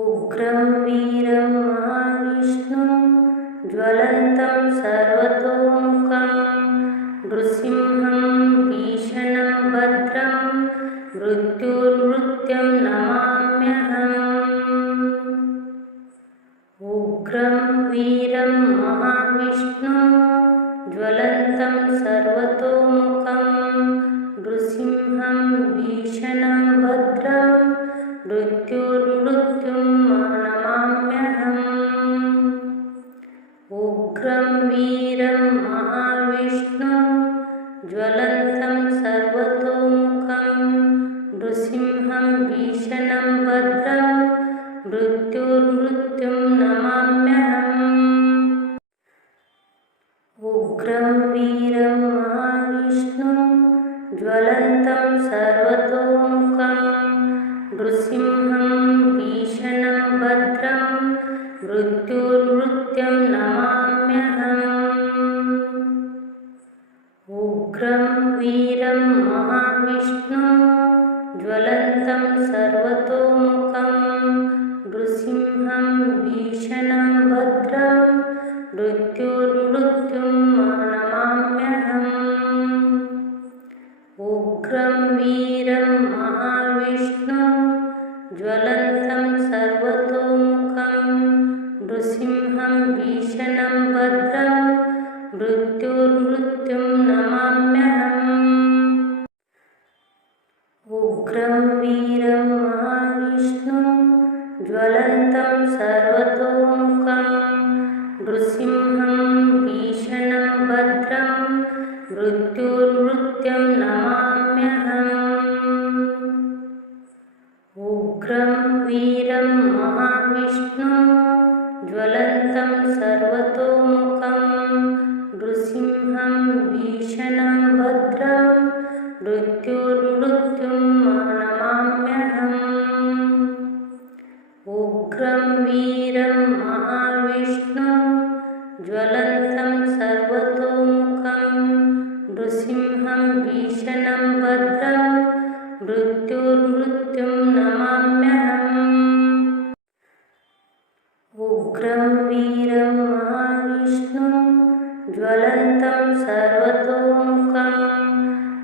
उग्रं वीरं महाविष्णुं ज्वलन्तं सर्वतोमुखं नृसिंहं भीषणं भद्रं मृत्युर्मृत्यं नमाम्यहम्। उग्रं वीरं महाविष्णुं ज्वलन्तं सर्वतोमुखं नृसिंहं भीषणं भद्रं मृत्युर्मृत्युं नमाम्यहम्। उग्रं वीरं महाविष्णुं ज्वलन्तं सर्वतोमुखं नृसिंहं भीषणं भद्रं मृत्युर्मृत्युं नमाम्यहम्। उग्रं वीरं महाविष्णुं ज्वलन्तं सर्वतोमुखं नृसिंहं भीषणं भद्रं मृत्युर्मृत्युं नमाम्यहम्। उग्रं वीरं महाविष्णुं ज्वलन्तं सर्वतोमुखं नृसिंहं भीषणं भद्रं मृत्युर्मृत्युं नमाम्यहम्। उग्रं वीरं महाविष्णुं ज्वलन्तं सर्वतोमुखं नृसिंहं भीषणं भद्रं मृत्युर्मृत्युं नमाम्यहम्। उग्रं वीरं महाविष्णुं ज्वलन्तं सर्वतोमुखं नृसिंहं भीषणं भद्रं मृत्युर्मृत्युं नमाम्यहम्। उग्रं वीरं महाविष्णुं ज्वलन्तं सर्वतोमुखं नृसिंहं भीषणं भद्रं मृत्युर्मृत्युं नमाम्यहम्। उग्रं वीरं महाविष्णुं ज्वलन्तं सर्वतोमुखं नृसिंहं भीषणं भद्रं मृत्युर्मृत्युं नमाम्यहम्। उग्रं वीरं महाविष्णुं ज्वलन्तं सर्वतोमुखं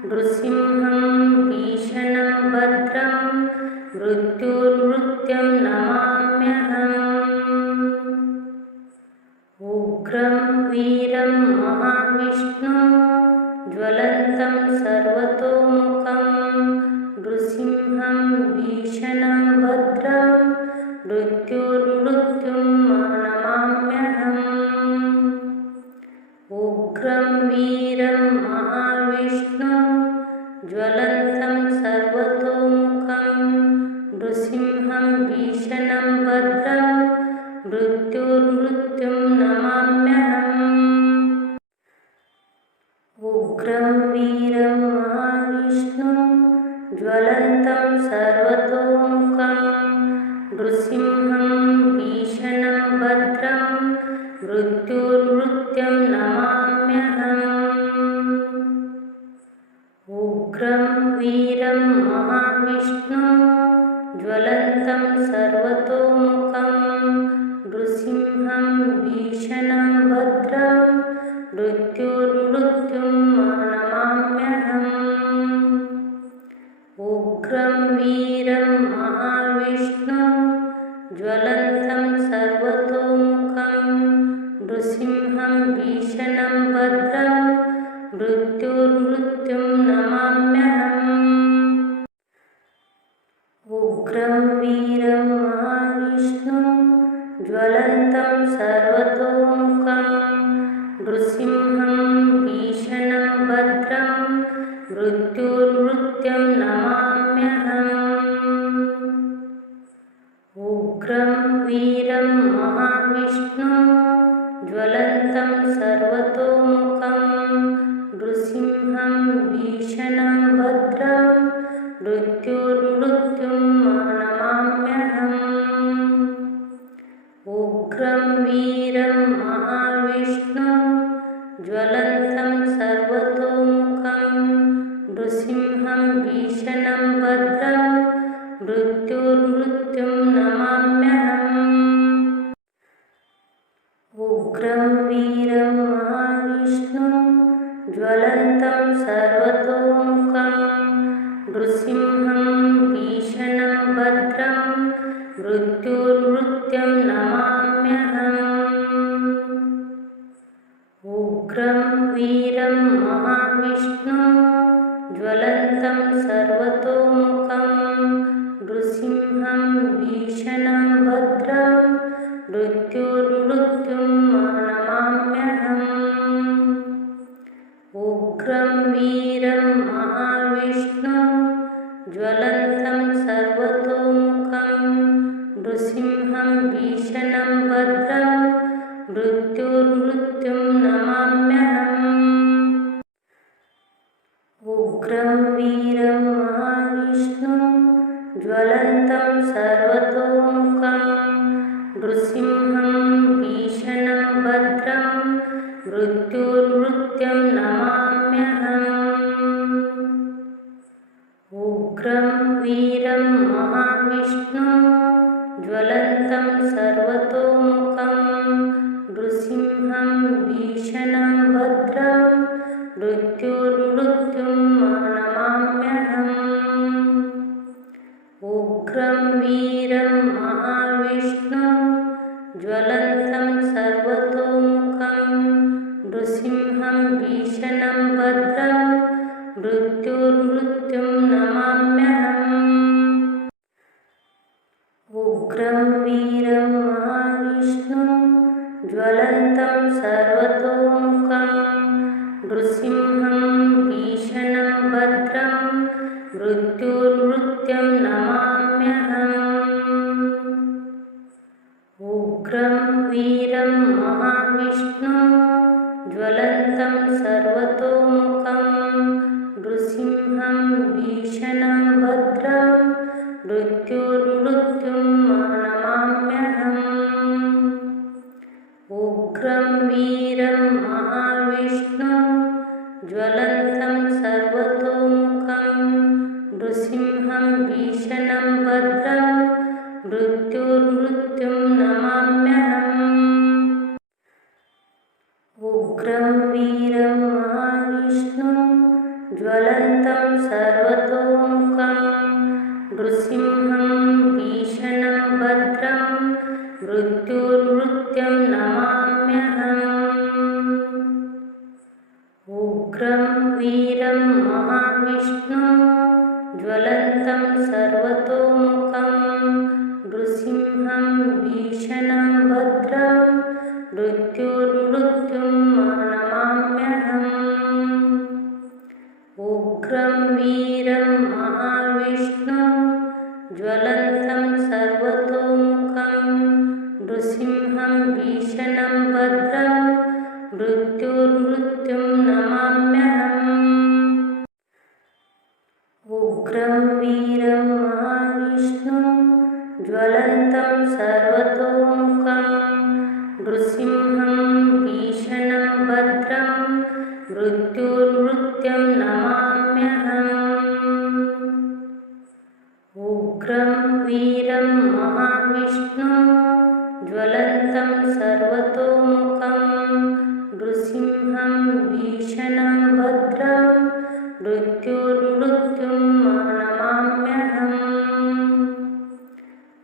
नृसिंहं भीषणं भद्रं मृत्युर्मृत्युं नमाम्यहम्। उग्रं वीरं महाविष्णुं ज्वलन्तं सर्वतोमुखं नृसिंहं भीषणं भद्रं मृत्युर्मृत्युं नमाम्यहम्। उग्रं वीरं महाविष्णुं ज्वलन्तं सर्वतोमुखं नृसिंहं भीषणं भद्रं मृत्युर्मृत्युं नमाम्यहम्। उग्रं वीरं महाविष्णुं ज्वलन्तं सर्वतोमुखं नृसिंहं भीषणं भद्रं मृत्युर्मृत्युं नमाम्यहम्। उग्रं वीरं महाविष्णुं ज्वलन्तं सर्वतोमुखं नृसिंहं भीषणं भद्रं मृत्युर्मृत्युं नमाम्यहम्। उग्रं वीरं महाविष्णुं ज्वलन्तं सर्वतोमुखं नृसिंहं भीषणं भद्रं मृत्युर्मृत्युं नमाम्यहम्। उग्रं वीरं महाविष्णुं ज्वलन्तं सर्वतोमुखं नृसिंहं भीषणं भद्रं मृत्युर्मृत्युं नमाम्यहम्। उग्रं वीरं महाविष्णुं ज्वलन्तं सर्वतोमुखं नृसिंहं भीषणं भद्रं मृत्युर्मृत्युं नमाम्यहम्। उग्रं वीरं महाविष्णुं ज्वलन्तं सर्वतोमुखं नृसिंहं भीषणं भद्रं मृत्युर्मृत्युं नमाम्यहम्। वीरं महाविष्णुं ज्वलन्तं सर्वतोमुखं नृसिंहं भीषणं भद्रं मृत्युर्मृत्युं नमाम्यहम् उग्रं वीरं महाविष्णुं ज्वलन्तं सर्वतोमुखं नृसिंहं भीषणं भद्रं मृत्युर्मृत्युं नमाम्यहम् उग्रं वीरं महाविष्णुं ज्वलन्तं सर्वतोमुखं नृसिंहं भीषणं भद्रं मृत्युर्मृत्युं नमाम्यहम् उग्रं वीरं महाविष्णुं ज्वलन्तं सर्वतोमुखं नृसिंहं भीषणं भद्रं मृत्युर्मृत्युं नमाम्यहम् उग्रं वीरं महाविष्णुं ज्वलन्तं सर्वतोमुखं नृसिंहं भीषणं भद्रं मृत्युर्मृत्युं नमाम्यहम् उग्रं वीरं महाविष्णुं ज्वलन्तं सर्वतोमुखं नृसिंहं भीषणं भद्रं मृत्युर्मृत्युं नमाम्यहम् उग्रं वीरं महाविष्णुं ज्वलन्तं सर्वतोमुखं नृसिंहं भीषणं भद्रं मृत्युर्मृत्युं नमाम्यहम् उग्रं वीरं महाविष्णुं ज्वलन्तं सर्वतोमुखं नृसिंहं भीषणं भद्रं मृत्युर्मृत्युं नमाम्यहम् उग्रं वीरं महाविष्णुं ज्वलन्तं सर्वतोमुखं नृसिंहं भीषणं भद्रं मृत्युर्मृत्युं नमाम्यहम् उग्रं वीरं महाविष्णुं ज्वलन्तं सर्वतोमुखं नृसिंहं भीषणं भद्रं मृत्युर्मृत्युं नमाम्यहम् उग्रं वीरं महाविष्णुं ज्वलन्तं सर्वतोमुखं नृसिंहं भीषणं भद्रं मृत्युर्मृत्युं नमाम्यहम् उग्रं वीरं महाविष्णुं ज्वलन्तं सर्वतोमुखं नृसिंहं भीषणं भद्रं मृत्युर्मृत्युं नमाम्यहम् उग्रं वीरं महाविष्णुं ज्वलन्तं सर्वतोमुखं नृसिंहं भीषणं भद्रं मृत्युर्मृत्युं नमाम्यहम् उग्रं वीरं महाविष्णुं ज्वलन्तं सर्वतोमुखं नृसिंहं भीषणं भद्रं मृत्युर्मृत्युं नमाम्यहम्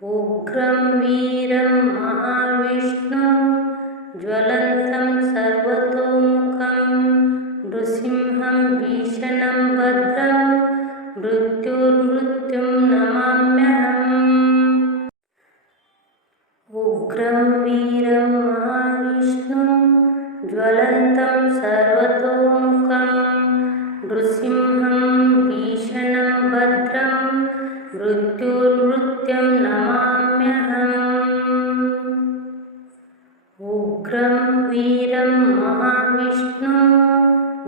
उग्रं वीरं महाविष्णुं ज्वलन्तं सर्वतोमुखं नृसिंहं भीषणं भद्रं मृत्युर्मृत्युं नमाम्यहम् उग्रं वीरं महाविष्णुं ज्वलन्तं सर्वतोमुखं नृसिंहं भीषणं भद्रं मृत्युर्मृत्युं नमाम्यहम् उग्रं वीरं महाविष्णुं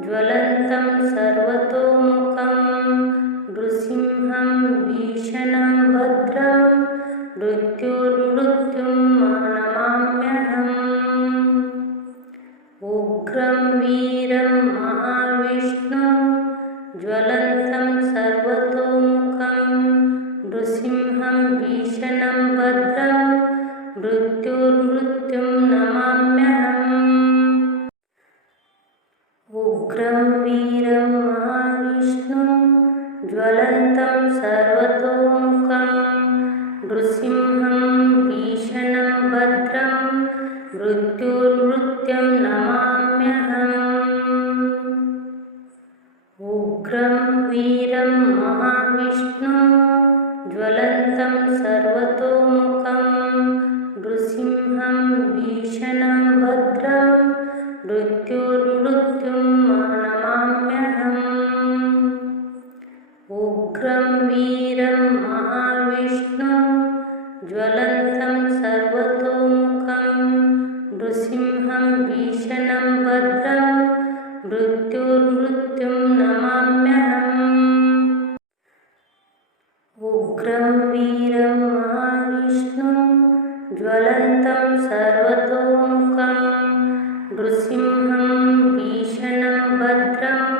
ज्वलन्तं सर्वतोमुखं नृसिंहं भीषणं भद्रं मृत्युर्मृत्युं नमाम्यहम् उग्रं वीरं महाविष्णुं ज्वलन्तं सर्वतोमुखं नृसिंहं भीषणं भद्रं मृत्युर्मृत्युं नमाम्यहम् ज्वलन्तं सर्वतोमुखं नृसिंहं भीषणं भद्रं मृत्युर्मृत्यं नमाम्यहम् उग्रं वीरं महाविष्णुं ज्वलन्तं सर्वतोमुखं नृसिंहं भीषणं भद्रं मृत्युर्मृत्युं नमाम्यहम् उग्रं वीरं महाविष्णुं ज्वलन्तं सर्वतोमुखं नृसिंहं भीषणं भद्रं मृत्युर्मृत्युं नमाम्यहम् उग्रं वीरं महाविष्णुं ज्वलन्तं सर्वतोमुखं नृसिंहं भीषणं भद्रं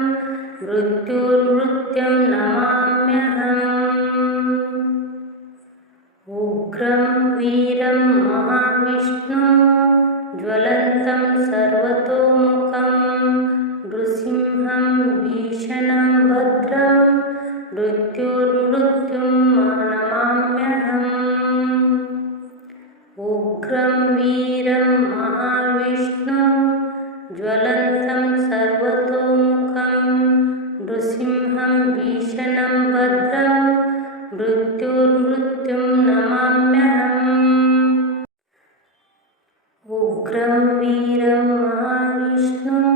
मृत्युर्मृत्युं नमाम्यहम् उग्रं वीरं महाविष्णुं ज्वलन्तं सर्वतोमुखं नृसिंहं भीषणं भद्रं मृत्युर्मृत्युं नमाम्यहम् उग्रं वीरं महाविष्णुं ज्वलन्तं सर्वतोमुखं नृसिंहं भीषणं भद्रं मृत्युर्मृत्युं नमाम्यहम् उग्रं वीरं महाविष्णुं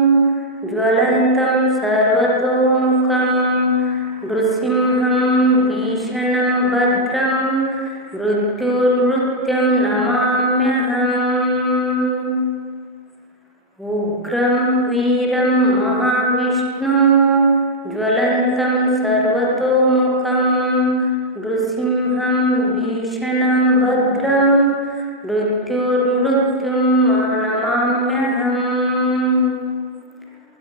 ज्वलन्तं सर्वतोमुखं नृसिंहं भीषणं भद्रं मृत्युर्मृत्युं नमाम्यहम् उग्रं वीरं महाविष्णुं ज्वलन्तं सर्वतोमुखं नृसिंहं भीषणं भद्रं मृत्युर्मृत्युं नमाम्यहम्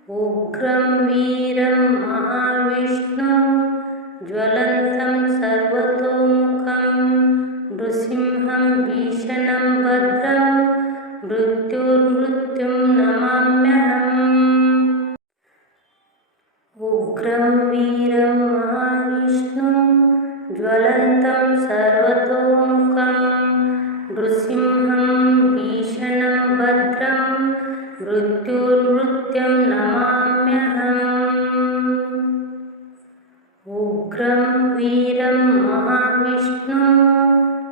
उग्रं वीरं महाविष्णुं ज्वलन्तं सर्वतोमुखं नृसिंहं भीषणं भद्रं मृत्युर्मृत्युं नमाम्यहम् उग्रं वीरं महाविष्णुं ज्वलन्तं सर्वतोमुखं नृसिंहं भीषणं भद्रं मृत्युर्मृत्युं नमाम्यहम् उग्रं वीरं महाविष्णुं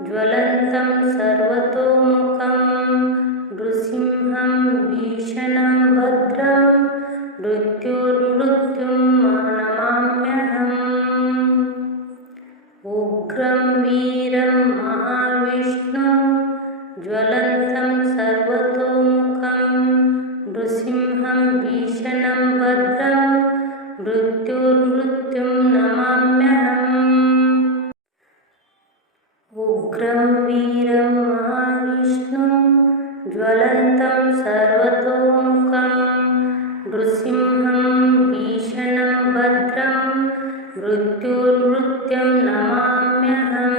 ज्वलन्तं सर्वतोमुखं नृसिंहं भीषणं भद्रं मृत्युर्मृत्युं नमाम्यहम् उग्रं वीरं महाविष्णुं ज्वलन्तं सर्वतोमुखं नृसिंहं भीषणं भद्रं मृत्युर्मृत्युं नमाम्यहम् उग्रं वीरं महाविष्णुं ज्वलन्तं सर्वतोमुखं नृसिंहं भीषणं भद्रं मृत्युर्मृत्युं नमाम्यहम्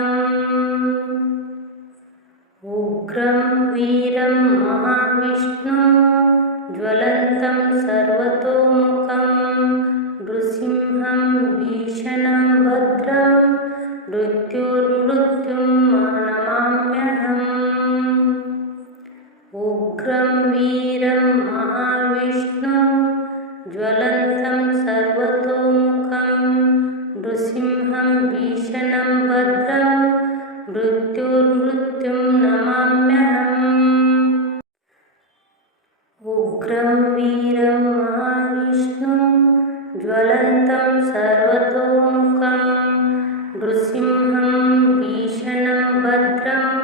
उग्रं वीरं महाविष्णुं ज्वलन्तं सर्वतोमुखं नृसिंहं भीषणं भद्रं मृत्युर्मृत्युं नमाम्यहम् उग्रं वीरं महाविष्णुं ज्वलन्तं सर्वतोमुखं नृसिंहं भीषणं भद्रं मृत्युर्मृत्युं नमाम्यहम् उग्रं वीरं महाविष्णुं ज्वलन्तं सर्वतोमुखं नृसिंहं भीषणं भद्रं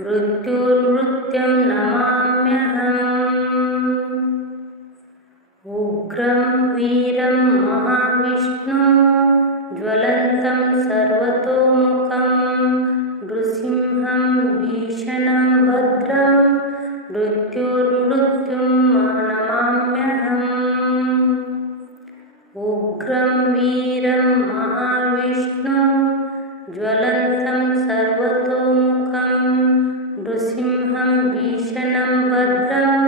मृत्युर्मृत्युं नमाम्यहम् उग्रं वीरं महाविष्णुं ज्वलन्तं सर्वतोमुखं नृसिंहं भीषणं भद्रं मृत्युर्मृत्युं नमाम्यहम् उग्रं वीरं महाविष्णुं ज्वलन्तं सर्वतोमुखं नृसिंहं भीषणं भद्रं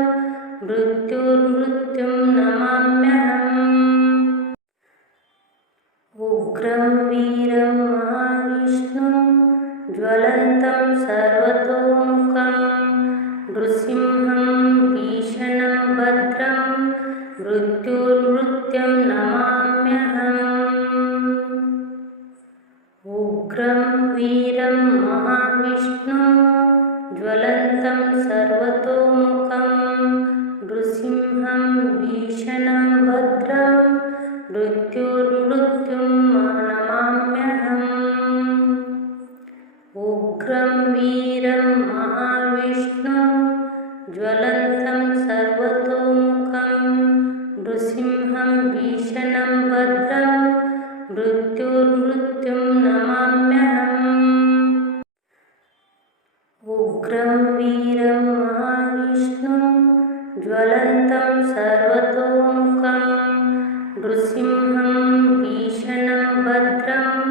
मृत्युर्मृत्युं नमाम्यहम् उग्रं वीरं ज्वलन्तं सर्वतोमुखं नृसिंहं भीषणं भद्रं मृत्युर्मृत्यं नमाम्यहम्। उग्रं वीरं महाविष्णुं ज्वलन्तं सर्वतोमुखं नृसिंहं भीषणं भद्रं मृत्युर्मृत्युं नमाम्यहम्। उग्रं वीरं महाविष्णुं ज्वलन्तं सर्वतोमुखं नृसिंहं भीषणं भद्रं मृत्युर्मृत्युं नमाम्यहम्। उग्रं वीरं महाविष्णुं ज्वलन्तं सर्वतोमुखं नृसिंहं भीषणं भद्रं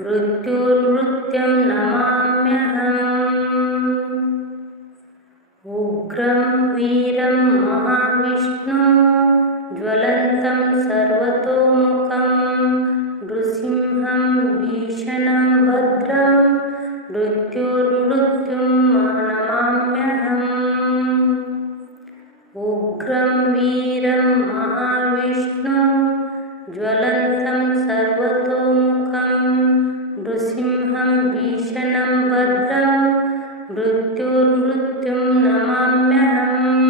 मृत्युर्मृत्युं नमाम्यहम्। उग्रं वीरं महाविष्णुं ज्वलन्तं सर्वतोमुखं नृसिंहं भीषणं भद्रं मृत्युर्मृत्युं नमाम्यहम्। उग्रं वीरं महाविष्णुं ज्वलन्तं सर्वतोमुखं नृसिंहं भीषणं भद्रं मृत्युर्मृत्युं नमाम्यहम्।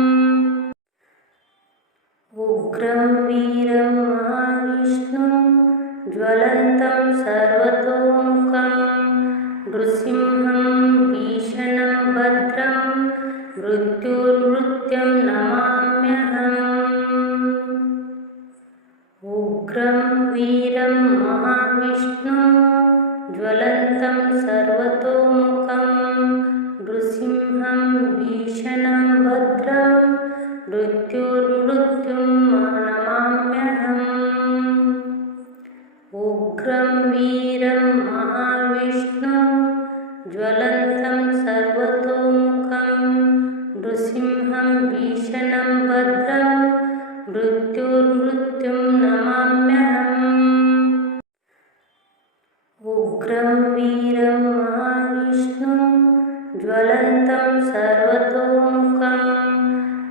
उग्रं वीरं महाविष्णुं ज्वलन्तं सर्वतोमुखं नृसिंहं भीषणं भद्रं मृत्युर्मृत्युं नमाम्यहम्। उग्रं वीरं महाविष्णुं ज्वलन्तं सर्वतोमुखं नृसिंहं भीषणं भद्रं मृत्युर्मृत्युं नमाम्यहम्। उग्रं वीरं महाविष्णुं ज्वलन्तं सर्वतोमुखं नृसिंहं भीषणं भद्रं मृत्युर्मृत्युं नमाम्यहम्। उग्रं वीरं महाविष्णुं ज्वलन्तं सर्वतोमुखं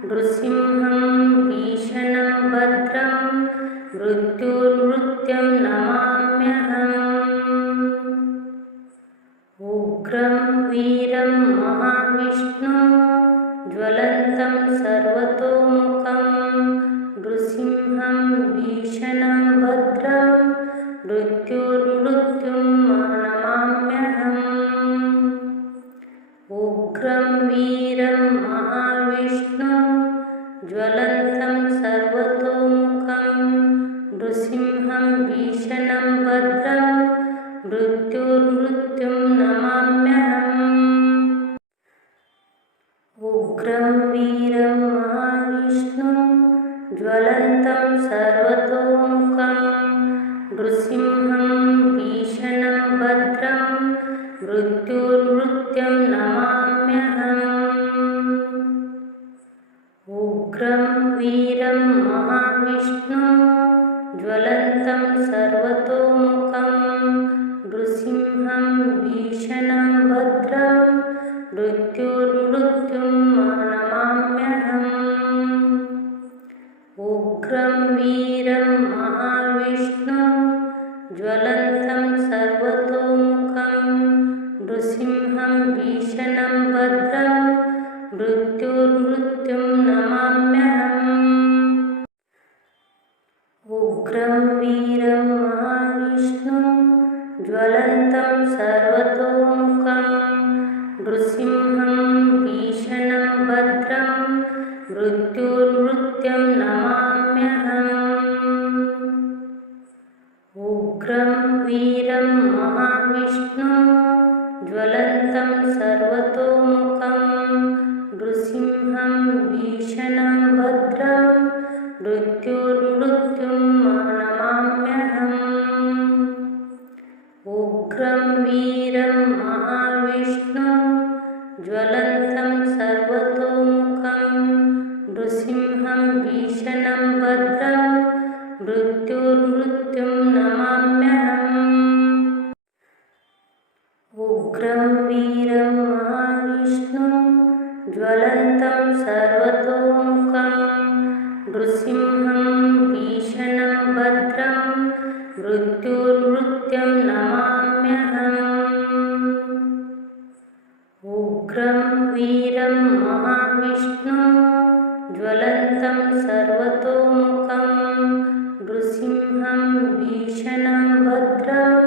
नृसिंहं भीषणं भद्रं मृत्युर्मृत्युं नमाम्यहम्। उग्रं वीरं महाविष्णुं ज्वलन्तं सर्वतोमुखं नृसिंहं भीषणं भद्रं मृत्युर्मृत्युं नमाम्यहम्। उग्रं वीरं महाविष्णुं ज्वलन्तं सर्वतोमुखं नृसिंहं भीषणं भद्रं मृत्युर्मृत्युं नमाम्यहम्। उग्रं वीरं महाविष्णुं ज्वलन्तं सर्वतोमुखं नृसिंहं भीषणं भद्रं मृत्युर्मृत्युं नमाम्यहम्। उग्रं वीरं महाविष्णुं ज्वलन्तं सर्वतोमुखं नृसिंहं भीषणं भद्रं मृत्युर्मृत्युं नमाम्यहम्। उग्रं वीरं महाविष्णुं ज्वलन्तं सर्वतोमुखं नृसिंहं भीषणं भद्रं मृत्युर्मृत्युं नमाम्यहम्। उग्रं वीरं महाविष्णुं ज्वलन्तं सर्वतोमुखं नृसिंहं भीषणं भद्रं मृत्युर्मृत्युं नमाम्यहम्। उग्रं वीरं महाविष्णुं ज्वलन्तं सर्वतोमुखं नृसिंहं भीषणं भद्रं मृत्युर्मृत्युं नमाम्यहम्। उग्रं वीरं महाविष्णुं ज्वलन्तं सर्वतोमुखं नृसिंहं भीषणं भद्रं मृत्युर्मृत्युं नमाम्यहम्। उग्रं वीरं महाविष्णुं ज्वलन्तं सर्वतोमुखं नृसिंहं भीषणं भद्रं मृत्युर्मृत्यं नमाम्यहम्। उग्रं वीरं महाविष्णुं ज्वलन्तं सर्वतोमुखं नृसिंहं भीषणं भद्रं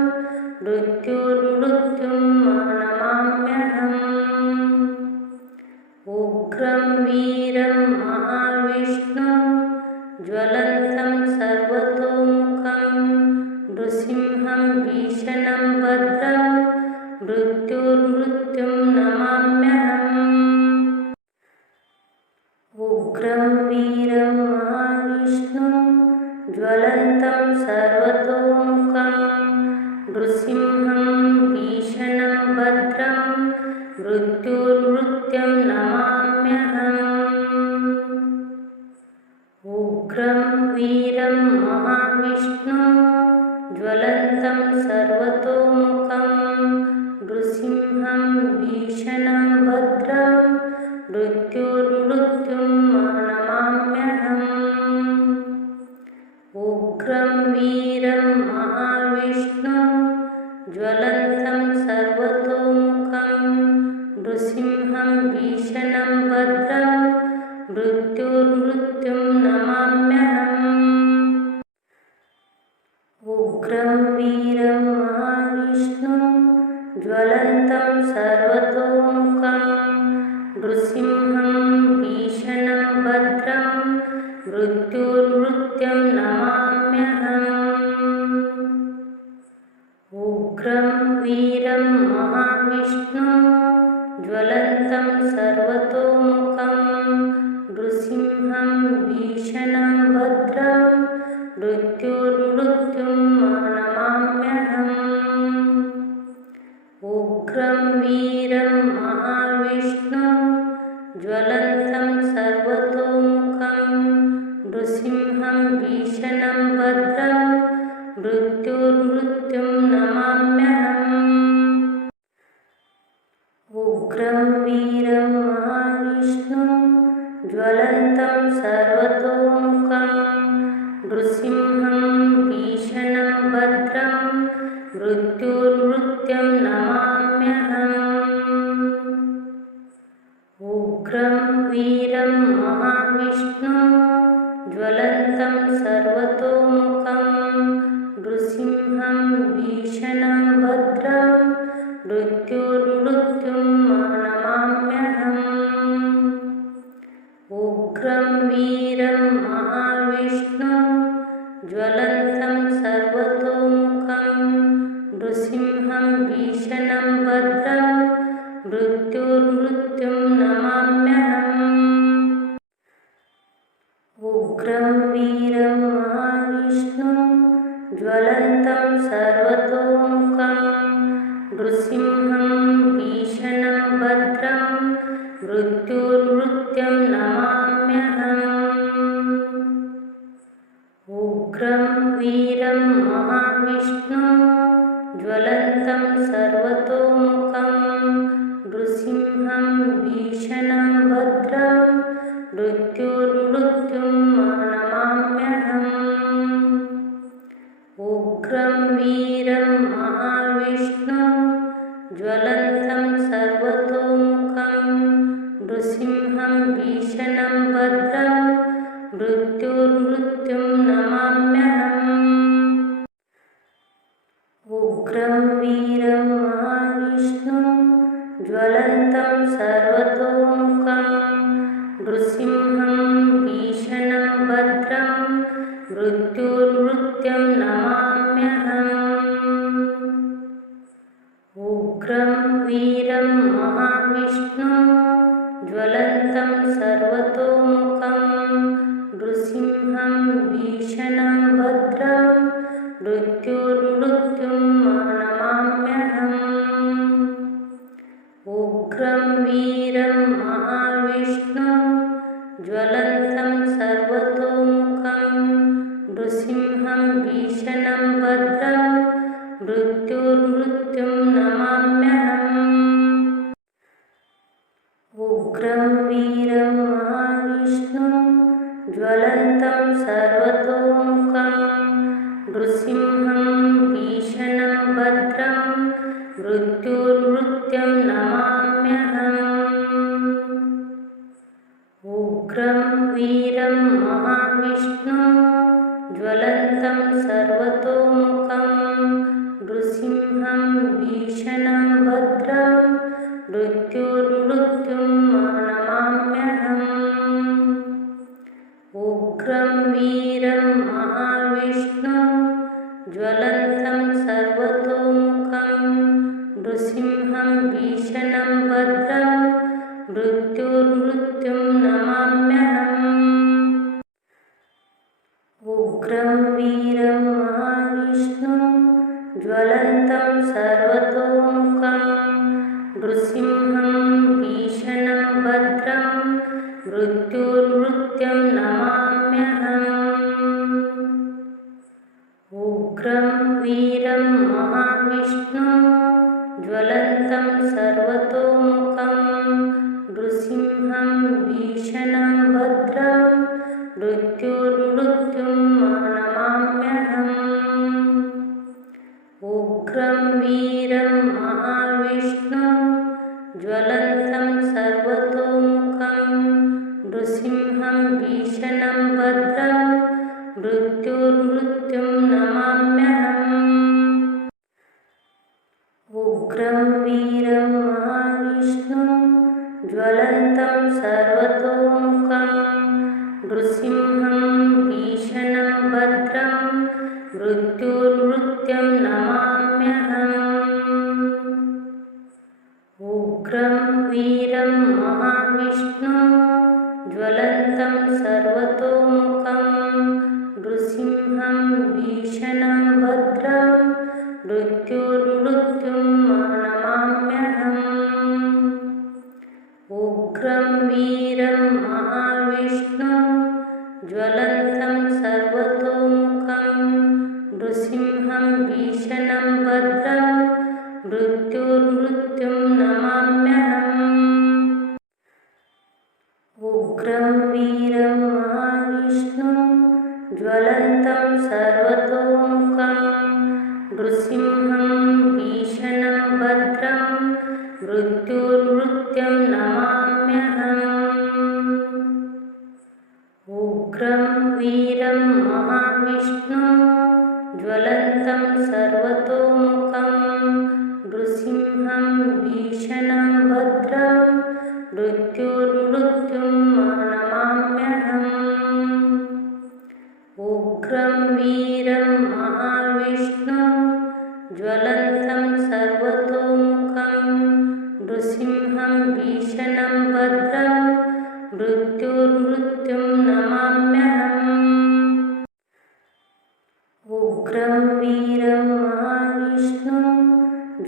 मृत्युर्मृत्युं नमाम्यहम्। उग्रं वीरं महाविष्णुं ज्वलन्तं सर्वतोमुखं नृसिंहं भीषणं भद्रं मृत्युर्मृत्युं नमाम्यहम्। उग्रं वीरं महाविष्णुं ज्वलन्तं सर्वतोमुखं नृसिंहं भीषणं भद्रं मृत्युर्मृत्युं नमाम्यहम्। उग्रं वीरं महाविष्णुं ज्वलन्तं सर्वतोमुखं नृसिंहं भीषणं भद्रं मृत्युर्मृत्युं नमाम्यहम्। उग्रं वीरं महाविष्णुं ज्वलन्तं सर्वतोमुखं नृसिंहं भीषणं भद्रं मृत्युर्मृत्युं नमाम्यहम्। उग्रं वीरं महाविष्णुं ज्वलन्तं सर्वतोमुखं नृसिंहं भीषणं भद्रं मृत्युर्मृत्युं नमाम्यहम्। उग्रं वीरं महाविष्णुं ज्वलन्तं सर्वतोमुखं नृसिंहं भीषणं भद्रं मृत्युर्मृत्युं नमाम्यहम्। उग्रं वीरं महाविष्णुं ज्वलन्तं सर्वतोमुखं नृसिंहं भीषणं भद्रं मृत्युर्मृत्युं नमाम्यहम्। उग्रं वीरं महाविष्णुं ज्वलन्तं सर्वतोमुखं नृसिंहं भीषणं भद्रं मृत्युर्मृत्युं नमाम्यहम्। उग्रं वीरं महाविष्णुं ज्वलन्तं सर्वतोमुखं नृसिंहं भीषणं भद्रं मृत्युर्मृत्युं नमाम्यहम्। उग्रं वीरं महाविष्णुं ज्वलन्तं सर्वतोमुखं नृसिंहं भीषणं भद्रं मृत्युर्मृत्युं नमाम्यहम्। उग्रं वीरं महाविष्णुं ज्वलन्तं सर्वतोमुखं नृसिंहं भीषणं भद्रं मृत्युर्मृत्युं नमाम्यहम्। उग्रं वीरं महाविष्णुं ज्वलन्तं सर्वतोमुखं नृसिंहं भीषणं भद्रं मृत्युर्मृत्युं नमाम्यहम्। उग्रं वीरं महाविष्णुं ज्वलन्तं सर्वतोमुखं नृसिंहं भीषणं भद्रं मृत्युर्मृत्युं नमाम्यहम्। उग्रं वीरं महाविष्णुं ज्वलन्तं सर्वतोमुखं नृसिंहं भीषणं भद्रं मृत्युर्मृत्युं नमाम्यहम्। उग्रं वीरं महाविष्णुं ज्वलन्तं सर्वतोमुखं नृसिंहं भीषणं भद्रं मृत्युर्मृत्युं नमाम्यहम्। उग्रं वीरं महाविष्णुं ज्वलन्तं सर्वतोमुखं नृसिंहं भीषणं भद्रं मृत्युर्मृत्युं नमाम्यहम्। उग्रं वीरं महाविष्णुं ज्वलन्तं सर्वतोमुखं नृसिंहं भीषणं भद्रं मृत्युर्मृत्यं नमाम्यहम् उग्रं वीरं महाविष्णुं ज्वलन्तं सर्वतोमुखं नृसिंहं भीषणं भद्रं मृत्युर्मृत्युं नमाम्यहम् उग्रं वीरं महाविष्णुं ज्वलन्तं सर्वतोमुखं नृसिंहं भीषणं भद्रं मृत्युर्मृत्युं नमाम्यहम् उग्रं वीरं महाविष्णुं ज्वलन्तं सर्वतोमुखं नृसिंहं भीषणं भद्रं मृत्युर्मृत्युं नमाम्यहम् उग्रं वीरं महाविष्णुं ज्वलन्तं सर्वतोमुखं नृसिंहं भीषणं भद्रं मृत्युर्मृत्युं नमाम्यहम् उग्रं वीरं महाविष्णुं ज्वलन्तं सर्वतोमुखं नृसिंहं भीषणं भद्रं मृत्युर्मृत्युं नमाम्यहम् उग्रं वीरं महाविष्णुं ज्वलन्तं सर्वतोमुखं नृसिंहं भीषणं भद्रं मृत्युर्मृत्युं नमाम्यहम् उग्रं वीरं महाविष्णुं ज्वलन्तं सर्वतोमुखं नृसिंहं भीषणं भद्रं मृत्युर्मृत्युं नमाम्यहम् उग्रं वीरं महाविष्णुं ज्वलन्तं सर्वतोमुखं नृसिंहं भीषणं भद्रं मृत्युर्मृत्युं नमाम्यहम् उग्रं वीरं महाविष्णुं ज्वलन्तं सर्वतोमुखं नृसिंहं भीषणं भद्रं मृत्युर्मृत्युं नमाम्यहम् उग्रं वीरं महाविष्णुं ज्वलन्तं सर्वतोमुखं नृसिंहं भीषणं भद्रं मृत्युर्मृत्युं नमाम्यहम् उग्रं वीरं महाविष्णुं ज्वलन्तं सर्वतोमुखं नृसिंहं भीषणं भद्रं मृत्युर्मृत्युं नमाम्यहम् उग्रं वीरं महाविष्णुं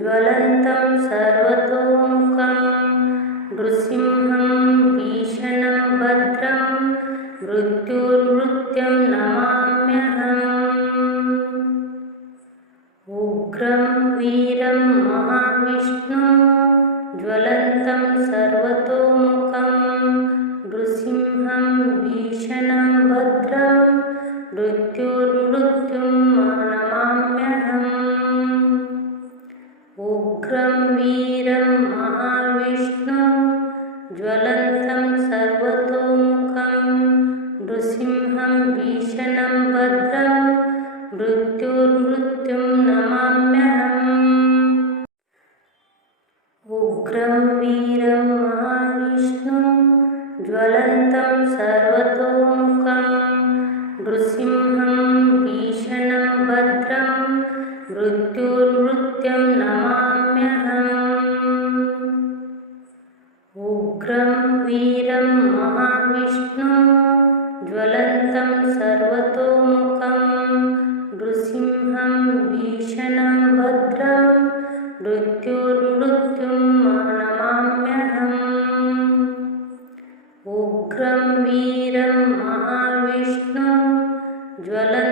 ज्वलन्तं सर्वतोमुखं नृसिंहं भीषणं भद्रं मृत्युर्मृत्युं नमाम्यहम् उग्रं वीरं महाविष्णुं ज्वलन्तं सर्वतोमुखं नृसिंहं भीषणं भद्रं मृत्युर्मृत्युं नमाम्यहम् उग्रं वीरं महाविष्णुं ज्वलन्तं सर्वतोमुखं नृसिंहं भीषणं भद्रं मृत्युर्मृत्युं नमाम्यहम् उग्रं वीरं महाविष्णुं ज्वलन्तं सर्वतोमुखं नृसिंहं भीषणं भद्रं मृत्युर्मृत्युं नमाम्यहम् उग्रं वीरं महाविष्णुं ज्वलन्तं सर्वतोमुखं नृसिंहं भीषणं भद्रं मृत्युर्मृत्युं नमाम्यहम् उग्रं वीरं महाविष्णुं ज्वलन्तं